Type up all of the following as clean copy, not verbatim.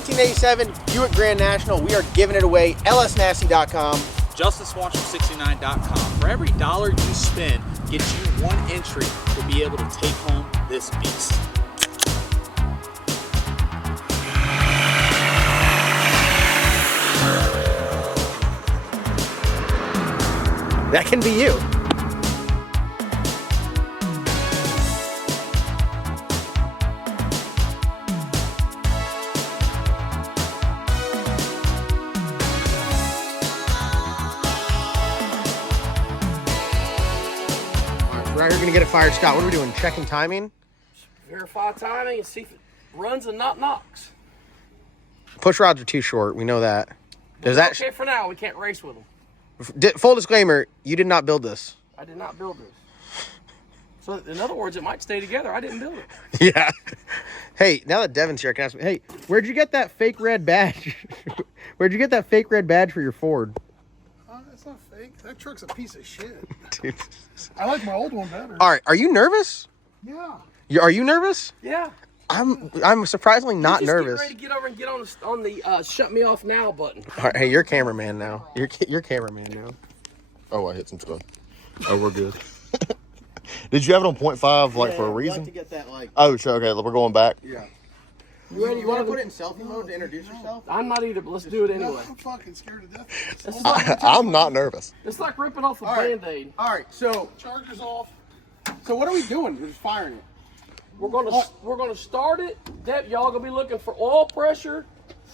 1987 Buick Grand National. We are giving it away. LSNasty.com. JusticeWashing69.com. For every dollar you spend, gets you one entry to be able to take home this beast. That can be you. We're out here gonna get it fired. Scott, what are we doing? Checking timing? Verify timing and see if it runs and not knocks. Push rods are too short. We know that. Does that? Okay, for now, we can't race with them. Full disclaimer: you did not build this. I did not build this. So, in other words, it might stay together. I didn't build it. Yeah. Hey, now that Devin's here, I can ask me. Hey, where'd you get that fake red badge? Where'd you get that fake red badge for your Ford? It's not fake. That truck's a piece of shit. Dude. I like my old one better. All right, are you nervous? Yeah. Are you nervous? Yeah. I'm surprisingly not nervous. Get ready to get over and get on the shut me off now button. All right, hey, you're cameraman now. You're cameraman now. Oh, I hit some stuff. Oh, we're good. Did you have it on 0.5 like for a reason? Like to get that like. Oh, sure. Okay, we're going back. Yeah. You ready? You want to put it in selfie mode to introduce yourself? I'm not either, but let's do it anyway. No, I'm fucking scared to death. I'm not nervous. It's like ripping off a Band-Aid. All right, so Charger's off. what are we doing? We're just firing it. We're gonna start it. Y'all gonna be looking for oil pressure.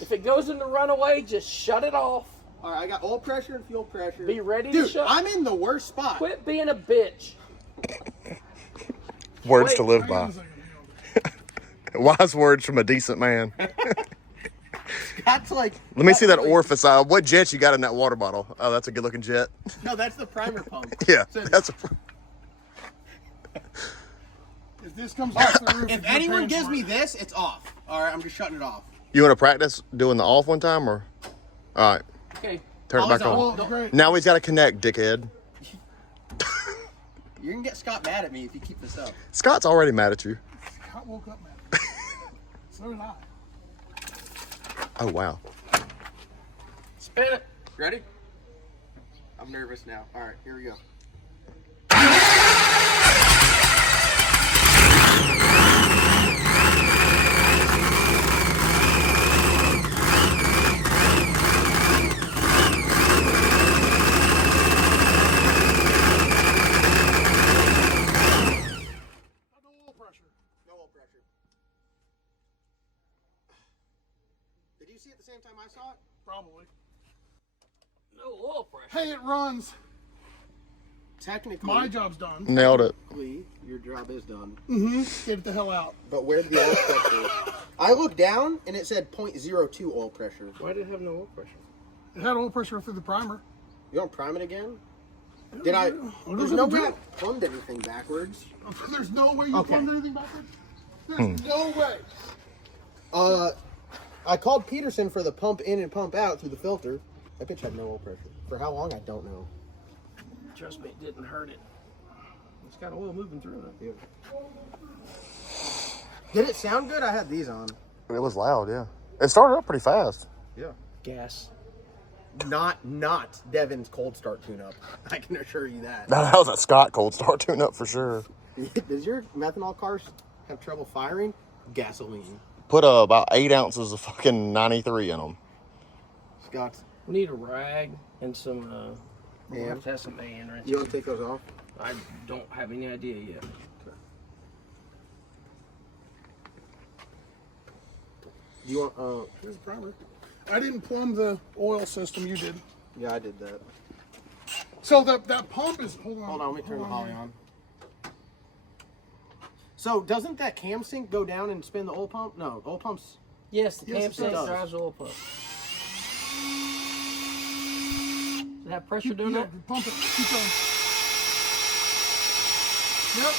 If it goes into runaway, just shut it off. All right, I got oil pressure and fuel pressure. Be ready Dude, to shut. I'm in the worst spot. Quit being a bitch. Words Wait, to live by. Wise words from a decent man. That's like. Let me see that orifice. What jet you got in that water bottle? Oh, that's a good-looking jet. No, that's the primer pump. Yeah, So- that's a. If this comes off the roof, If anyone gives me this, it's off. All right, I'm just shutting it off. You want to practice doing the off one time, or? All right, Okay. turn it back Oh, on. well, great. Now he's got to connect, dickhead. You're gonna get Scott mad at me if you keep this up. Scott's already mad at you. Scott woke up, man. So did I. Oh wow. Spin it. Ready? I'm nervous now. All right, here we go. No oil pressure. No oil pressure. Did you see it the same time I saw it? Probably. No oil pressure. Hey, it runs. Technically, My job's done. Nailed it. your job is done. Get it the hell out. But where's the oil pressure? I looked down and it said 0.02 oil pressure. Why did it have no oil pressure? It had oil pressure through the primer. You want to prime it again? Did I? There's no way I plumbed everything backwards. There's no way you Okay. plumbed anything backwards. There's no way. I called Peterson for the pump in and pump out through the filter. That bitch had no oil pressure. For how long, I don't know. Trust me, it didn't hurt it. It's got oil moving through it. Did it sound good? I had these on. It was loud, yeah. It started up pretty fast. Yeah. Gas. Not Devin's cold start tune-up. I can assure you that. That was a Scott cold start tune up for sure. Does your methanol cars have trouble firing? Gasoline. Put about 8 ounces of fucking 93 in them. Scott's. We need a rag and some, we'll And? have to have some AN wrenches. You want to take those off? I don't have any idea yet. Do you want, Here's the primer. I didn't plumb the oil system. You did. yeah, I did that. So that pump is. Hold on. Hold on, let me turn the Holly on. So, doesn't that cam sync go down and spin the oil pump? No, oil pumps. Yes, the Yes, cam it sync does. drives the oil pump. Does it have pressure doing Yeah, that? pump it. Keep going. Yep.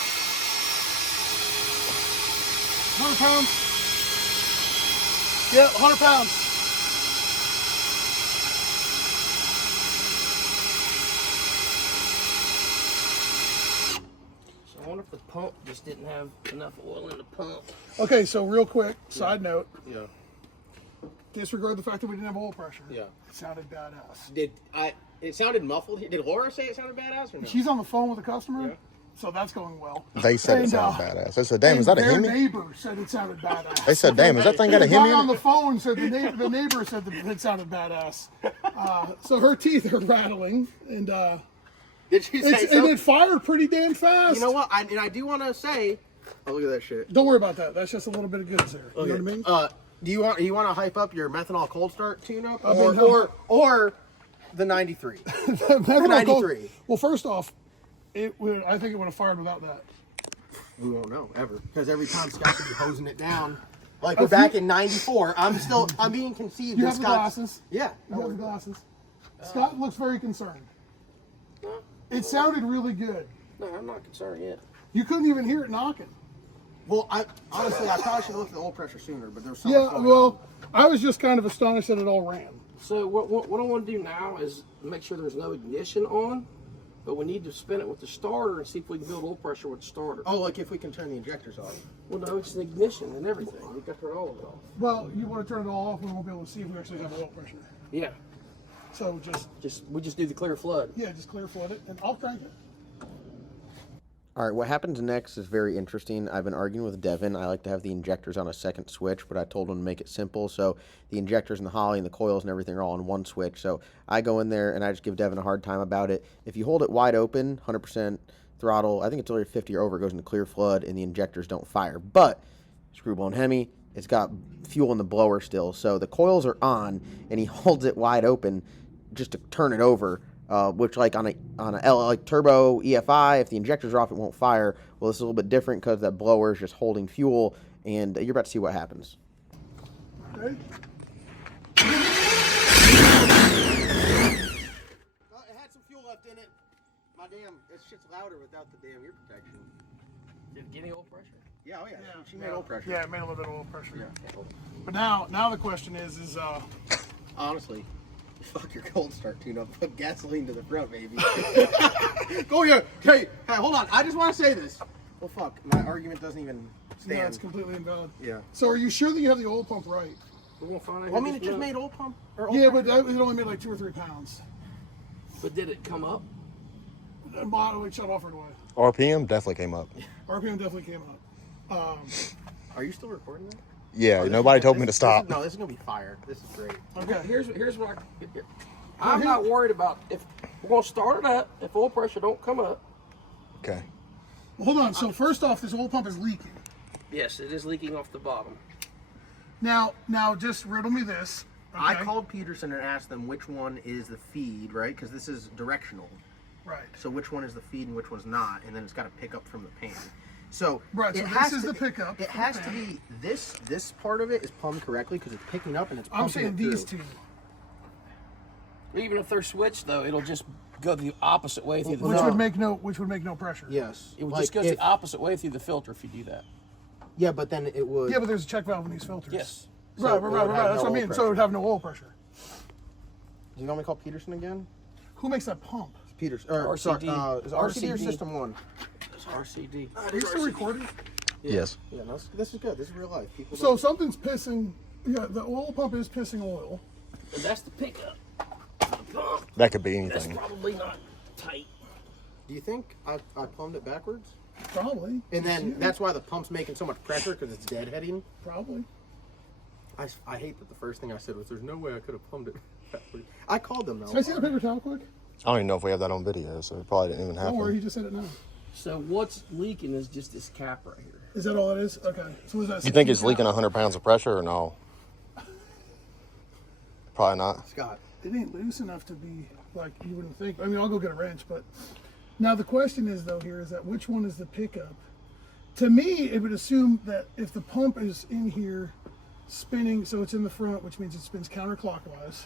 100 pounds. Yep, 100 pounds. So I wonder if the pump just didn't have enough oil in the pump. Okay, so real quick, side note. Yeah. Disregard the fact that we didn't have oil pressure. Yeah. It sounded badass. It sounded muffled. Did Laura say it sounded badass or no? She's on the phone with the customer, so that's going well. They said it sounded badass. They said, damn, is that a Their Hemi? neighbor said it sounded badass. They said, damn, is that thing got a The guy Hemi on in the it? phone said the neighbor said that it sounded badass. So her teeth are rattling, and Did she say so? and it fired pretty damn fast. You know what? I do want to say. Oh, look at that shit. Don't worry about that. That's just a little bit of goods there. You know what I mean? Do you want to hype up your methanol cold start tune-up mean, or the 93? The 93. Well, first off, I think it would have fired without that. We won't know ever because every time Scott could be hosing it down. Like we're back in '94. I'm being conceived. You that have the Scott's- glasses. Yeah. You have the glasses. Scott looks very concerned. It sounded really good. No, I'm not concerned yet. You couldn't even hear it knocking. Well, I probably should have looked at the oil pressure sooner, but there's so much Yeah, going well, I was just kind of astonished that it all ran. So what I want to do now is make sure there's no ignition on, but we need to spin it with the starter and see if we can build oil pressure with the starter. on. Oh, like if we can turn the injectors off. Well, no, it's the ignition and everything. We've got to turn all of it off. Well, you want to turn it all off, we won't be able to see if we actually have oil pressure. Yeah, So we just do the clear flood. just clear flood it, and I'll crank it. All right, what happens next is very interesting. I've been arguing with Devin. I like to have the injectors on a second switch, but I told him to make it simple. So the injectors and the Holley and the coils and everything are all on one switch. So I go in there and I just give Devin a hard time about it. If you hold it wide open, 100% throttle, I think it's over 50 or over, it goes into clear flood and the injectors don't fire. But screw-blown Hemi, it's got fuel in the blower still. So the coils are on and he holds it wide open just to turn it over. Which like on a like turbo EFI, if the injectors are off, it won't fire. Well, this is a little bit different because that blower is just holding fuel, and you're about to see what happens. Okay. It had some fuel left in it. My damn, this shit's louder without the damn ear protection. Did it get any oil pressure? Yeah, oh yeah, she made oil pressure. Yeah, it made a little bit of oil pressure. Yeah. But now the question is Honestly, fuck your cold start tune-up. Put gasoline to the front, baby. Go here. Hey, hold on. I just want to say this. Well, fuck. My argument doesn't even stand. no, it's completely invalid. Yeah. So are you sure that you have the oil pump right? We're gonna find out. Well, I mean, it just made oil pump. Or oil Yeah, pressure. but it only made like 2 or 3 pounds. But did it come up? And bottom it shut off right away. RPM definitely came up. RPM definitely came up. Are you still recording that? Yeah, nobody told me to stop. No, this is gonna be fire. This is great. Okay. Here's what I'm not worried about. If we're gonna start it up, if oil pressure don't come up. Okay. Well, hold on. So first off, this oil pump is leaking. Yes, it is leaking off the bottom. Now just riddle me this. I okay? called Peterson and asked them which one is the feed, right? Because this is directional. Right. So which one is the feed and which one's not, and then it's got to pick up from the pan. So Right, so it this has is to, the pickup It from has the to pan. be this part of it is pumped correctly because it's picking up and it's pumping I'm saying it these through. two, Even if they're switched though, it'll just go the opposite way through the which filter. would make no pressure. Yes. It would Like just go if- the opposite way through the filter if you do that. Yeah, but then it would. Yeah, but there's a check valve in these filters. Yes. Right. it would have That's no what I oil mean. So pressure. it would have no oil pressure. Do you want me to call Peterson again? Who makes that pump? It's Peterson. Or, RCD. sorry, is RCD or RCD. System 1? It's RCD. Are you still recording? Yes. Yeah, no, this is good. This is real life. People So something's pissing. Yeah, the oil pump is pissing oil. And that's the pickup. That could be That's anything. probably not tight. Do you think I plumbed it backwards? Probably. And then that's why the pump's making so much pressure because it's deadheading. Probably. I hate that the first thing I said was, "There's no way I could have plumbed it backwards." I called them Can I see though. that paper towel quick? I don't even know if we have that on video, so it probably didn't even Don't worry, happen. he just said it now. So what's leaking is just this cap right here. Is that all it is? Okay. So is that? You think it's leaking 100 pounds of pressure or no? Probably not. Scott, It ain't loose enough to be like you wouldn't think. I mean, I'll go get a wrench, but now the question is though here is that which one is the pickup? To me, it would assume that if the pump is in here spinning, so it's in the front, which means it spins counterclockwise,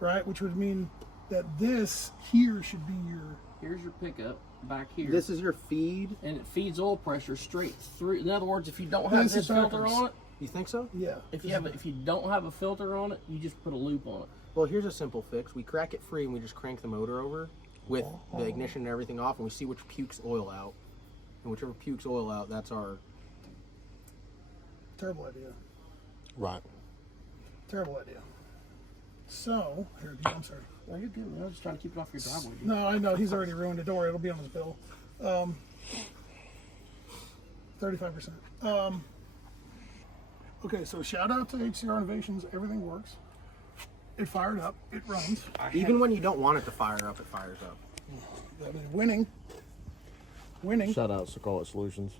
right? Which would mean that this here should be your. Here's your pickup back here. this is your feed. and it feeds oil pressure straight through. In other words, if you don't have This this is filter backwards. on it, You think so? Yeah. if you don't have a filter on it, you just put a loop on it. Well, here's a simple fix. We crack it free and we just crank the motor over with the ignition and everything off, and we see which pukes oil out. And whichever pukes oil out, that's our. Terrible idea. Right. Terrible idea. So, here, I'm sorry. No, you're good, man. I was just trying to keep it off your driveway. Dude. No, I know. He's already ruined it. Don't worry. It'll be on his bill. 35%. Okay, so shout out to HCR Innovations. Everything works. It fired up. It runs. Even when you don't want it to fire up, it fires up. That is winning. Winning. Shout out to Call It Solutions.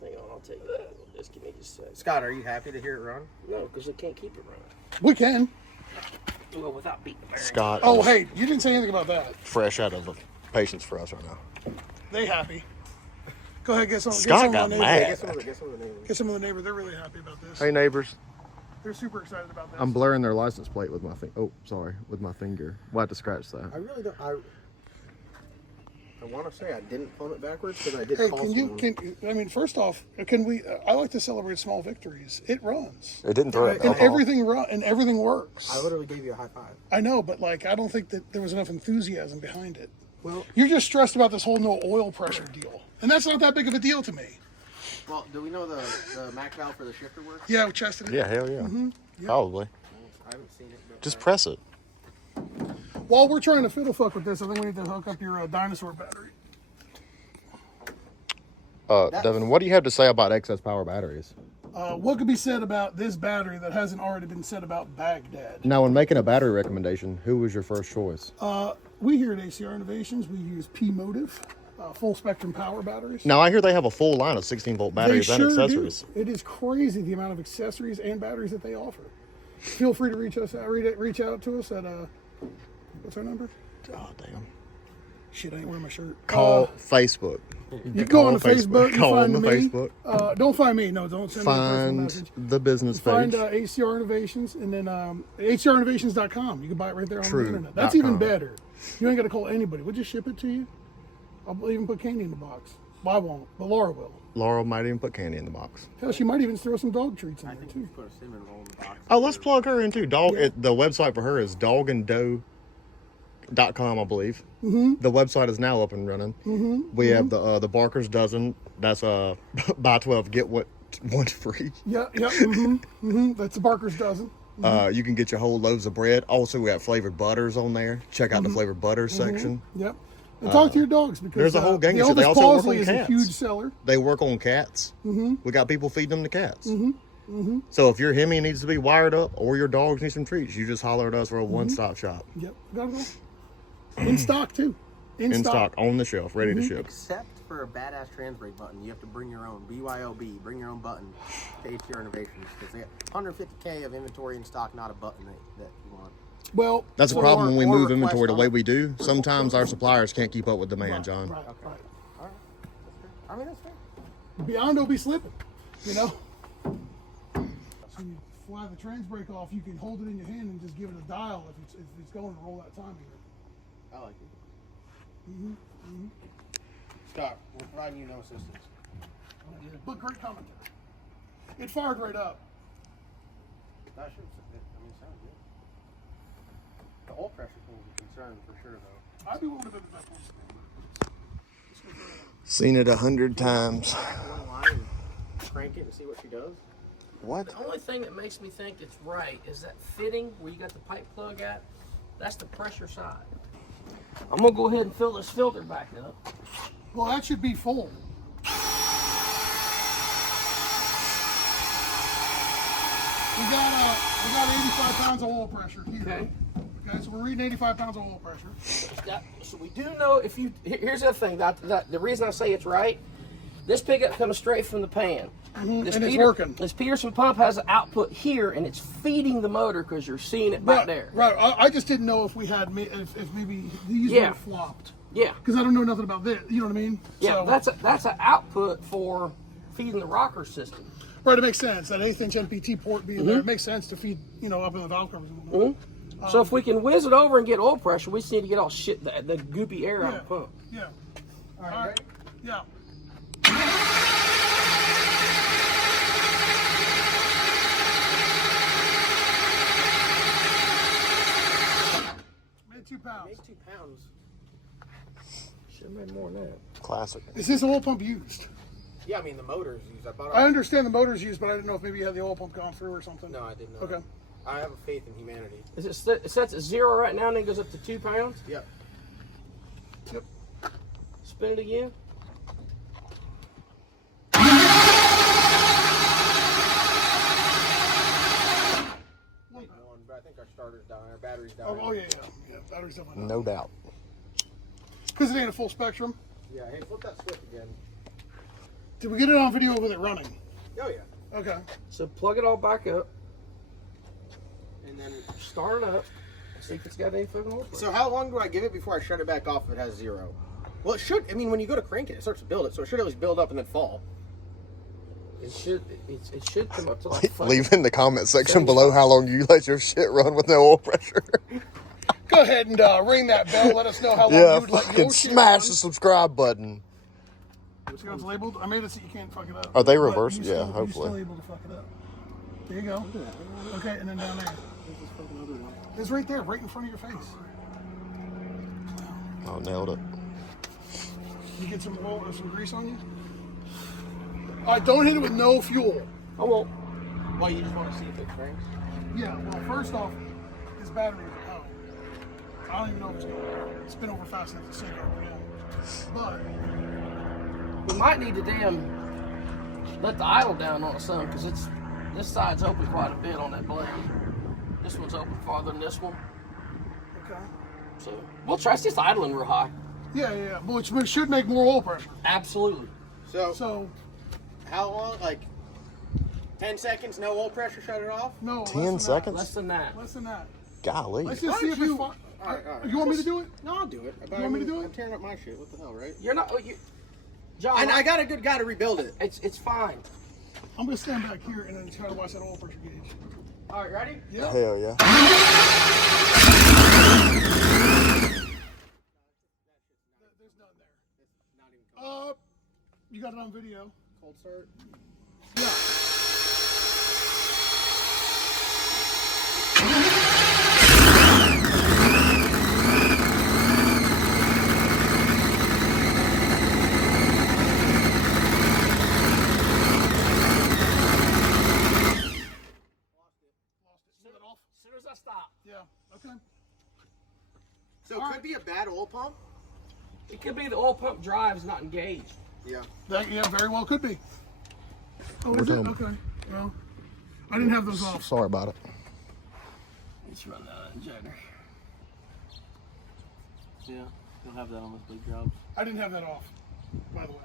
Hang on, I'll take that. Just give me just a sec. Scott, are you happy to hear it run? No, because I can't keep it running. We can. Well, without beating the bearing. Scott. Oh, hey, you didn't say anything about that. Fresh out of the patience for us right now. They happy. Go ahead, get some. Scott get some got of the mad. neighbors. Get some of the neighbors. Get some of the neighbors. They're really happy about this. Hey neighbors. They're super excited about this. I'm blurring their license plate with my with my finger. We'll have to scratch that. I really don't. I want to say I didn't plumb it backwards because I did. Hey, call can you? someone. I mean, first off, can we? I like to celebrate small victories. It runs, It didn't throw it. and everything works. I literally gave you a high five. I know, but like, I don't think that there was enough enthusiasm behind it. Well, You're just stressed about this whole no oil pressure deal, and that's not that big of a deal to me. well, do we know the Mac valve for the shifter works? Yeah, we tested it. Yeah, hell yeah. Probably. I haven't seen it. But Just press it. While we're trying to fiddle fuck with this, I think we need to hook up your dinosaur battery. Devin, what do you have to say about excess power batteries? What could be said about this battery that hasn't already been said about Baghdad? Now, when making a battery recommendation, who was your first choice? We here at HCR Innovations, we use P-Motive, full spectrum power batteries. Now, I hear they have a full line of 16-volt batteries They and sure accessories. do. It is crazy the amount of accessories and batteries that they offer. Feel free to reach out to us at what's our number? Oh, damn. Shit, I ain't wearing my shirt. Call Facebook. You go on to Facebook. Call you find on me. Facebook. Don't find me. No, don't send me a personal Find message. the business Find page. HCR Innovations and then HCRinnovations.com. You can buy it right there on True. the internet. That's .com. even better. You ain't got to call anybody. We'll just ship it to you. I'll even put candy in the box. Well, I won't, but Laura will. Laura might even put candy in the box. Hell, she might even throw some dog treats in I there think you too. put a cinnamon roll in the box. Oh, let's plug her in too. The website for her is doganddoe.com, I believe. Mm-hmm. The website is now up and running. Mm-hmm. We have the Barker's Dozen. That's buy 12 get one free. Yeah. Mm-hmm. That's the Barker's Dozen. You can get your whole loaves of bread. Also, we have flavored butters on there. Check out the flavored butters section. Yep. And talk to your dogs because there's a whole gang the of shit. They Elvis also work Palsy on is a cats. huge seller. They work on cats. Mm-hmm. We got people feeding them to cats. Mm-hmm. So if your Hemi needs to be wired up or your dogs need some treats, you just holler at us for a one-stop shop. Yep. Got it all. In stock too. In stock, on the shelf, ready to ship. Except for a badass trans brake button, you have to bring your own BYOB, bring your own button to HCR Innovations because they got 150K of inventory in stock, not a button that you want. Well, That's a Or- problem when we or move request inventory the on way it. we do. Sometimes our suppliers can't keep up with demand, John. Right. All right. That's fair. I mean, that's fair. Beyond will be slipping, you know. So you fly the trans brake off, you can hold it in your hand and just give it a dial if it's going to roll that timing. I like it. Scott, we're providing you no assistance. But great commentary. It fired right up. That should, I mean, it sounds good. The oil pressure thing is a concern for sure, though. I'd be willing to bet that one. Seen it 100 times. One line and crank it and see what she does. What? The only thing that makes me think it's right is that fitting where you got the pipe plug at. That's the pressure side. I'm gonna go ahead and fill this filter back up. Well, that should be full. We got 85 pounds of oil pressure here. Okay, so we're reading 85 pounds of oil pressure. So we do know if you. Here's the thing. The reason I say it's right. This pickup comes straight from the pan. And it's working. This Peterson pump has an output here, and it's feeding the motor because you're seeing it back there. Right. I just didn't know if we had if maybe these were flopped. Yeah. Because I don't know nothing about this. You know what I mean? Yeah. So, That's an output for feeding the rocker system. right. It makes sense. That 1/8 inch NPT port being there, it makes sense to feed up in the valve covers. A little bit. So if we can whiz it over and get oil pressure, we just need to get all the goopy air out of the pump. Yeah. All right. Yeah. Made 2 pounds. Make 2 pounds. Should have made more than that. Classic. Is this oil pump used? Yeah, I mean, the motor's used. I bought I understand the motor's used, but I didn't know if maybe you had the oil pump gone through or something. No, I didn't know. Okay. I have a faith in humanity. Is it sets at 0 right now and then goes up to 2 pounds? Yep. Yep. Spin it again. But I think our starter's dying. Our battery's dying. Oh yeah. Battery's definitely No doubt. because it ain't a full spectrum. Yeah, hey, flip that switch again. Did we get it on video with it running? Oh, yeah. Okay. So plug it all back up. And then start it up. And see if it's got any fucking oil. So how long do I give it before I shut it back off if it has 0? Well, it should. I mean, when you go to crank it, it starts to build it, so it should always build up and then fall. It should come up to like fucking- Leave in the comment section below how long you let your shit run with no oil pressure. Go ahead and ring that bell. Let us know how long Yeah, you would let fucking your shit smash run. the subscribe button. See how it's labeled? I made it so you can't fuck it up. Are they But reversed? you Yeah, still, hopefully. You're still able to fuck it up. There you go. Okay, and then down there. It's right there, right in front of your face. Oh, nailed it. You get some oil or some grease on you? Alright, don't hit it with no fuel. I won't. Well, you just want to see if it cranks? Yeah, well, first off, this battery is a hell. I don't even know if it's going to spin over fast enough to sink it. But, We might need to let the idle down on it some because this side's open quite a bit on that blade. This one's open farther than this one. okay. So we'll try. It's just idling real high. Yeah. Which should make more oil pressure. Absolutely. So, How long? Like 10 seconds, no oil pressure, shut it off? no. 10 seconds? Less than that. Less than that. Golly. Let's just Why see don't if it's you- fun. All right. You want me to do it? No, I'll do it. But You want me to do it? I'm tearing up my shit. What the hell, right? You're not. John. And I got a good guy to rebuild it. It's fine. I'm going to stand back here and then try to watch that oil pressure gauge. All right, ready? Yeah. Hell yeah. There's none there. You got it on video. Cold start. Yeah. As soon as I stop. Yeah. Okay. So it could be a bad oil pump. It could be the oil pump drive is not engaged. Yeah. That very well could be. Oh, is it? done. Okay. Well, I didn't have those off. Sorry about it. Let's run that injector. Yeah, you'll have that on this big job. I didn't have that off, by the way.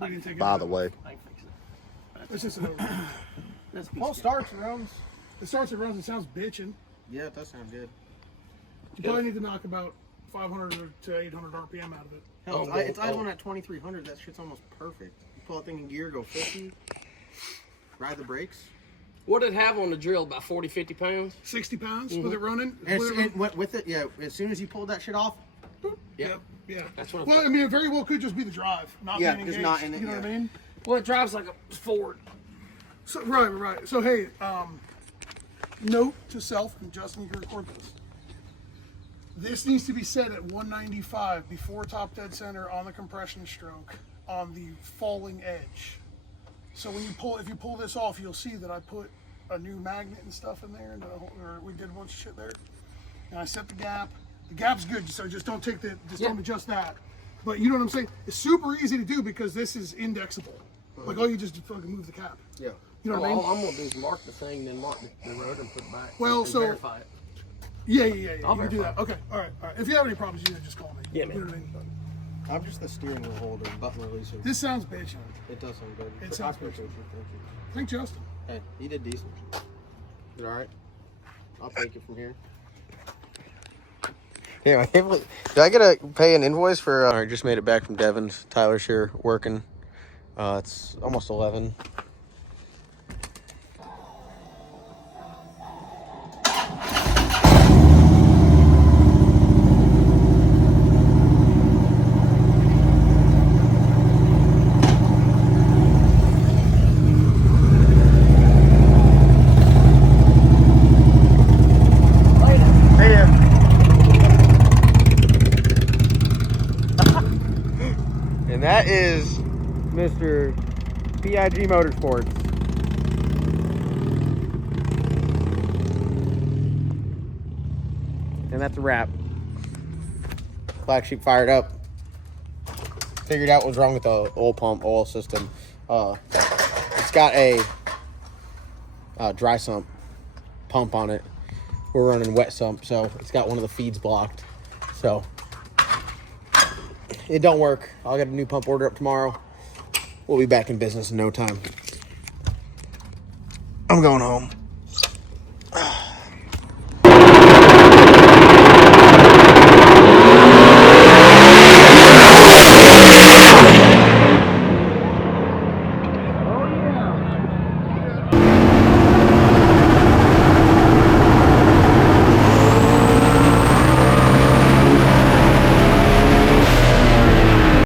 We didn't take it. By the way. I can fix it. It's just an That's Well, it starts and runs. It starts and runs and sounds bitchin'. Yeah, it does sound good. You probably need to knock about 500 to 800 RPM out of it. Hell, Oh, it's oh. idling at 2300. That shit's almost perfect. You pull that thing in gear, go 50. Ride the brakes. What did it have on the drill? About 40, 50 pounds? 60 pounds with it running. And, Literally- and went with it, yeah. As soon as you pulled that shit off, Yep. Yeah. That's what Well, I mean, it very well could just be the drive, not Yeah, being just engaged. not in it, You know what I yeah. mean? well, it drives like a Ford. So, right. So, hey, note to self, and Justin, you can record this. This needs to be set at 195 before top dead center on the compression stroke on the falling edge. So when if you pull this off, you'll see that I put a new magnet and stuff in there, and we did a bunch of shit there. And I set the gap. The gap's good, so just don't take don't adjust that. But you know what I'm saying? It's super easy to do because this is indexable. Like all you just fucking move the cap. yeah. You know what I mean? All I'm gonna do is mark the thing, then mark the rotor and put it back. Well, and so- verify it. Yeah. I'll You can do verify. that. Okay. All right. If you have any problems, you just call me. Yeah, You know man. what I mean? I'm just the steering wheel holder, button releaser. This sounds bitchin'. It does sound good. It sounds I appreciate you. Thank you. Thank Justin. Hey, he did decent. You all right? I'll take it from here. Yeah, I can't believe. Did I get to pay an invoice for? I just made it back from Devin's. Tyler's here working. It's almost 11. And that is Mr. PIG Motorsports. and that's a wrap. Black sheep fired up. Figured out what's wrong with the oil system. It's got a dry sump pump on it. We're running wet sump, so it's got one of the feeds blocked. So it don't work. I'll get a new pump order up tomorrow. We'll be back in business in no time. I'm going home.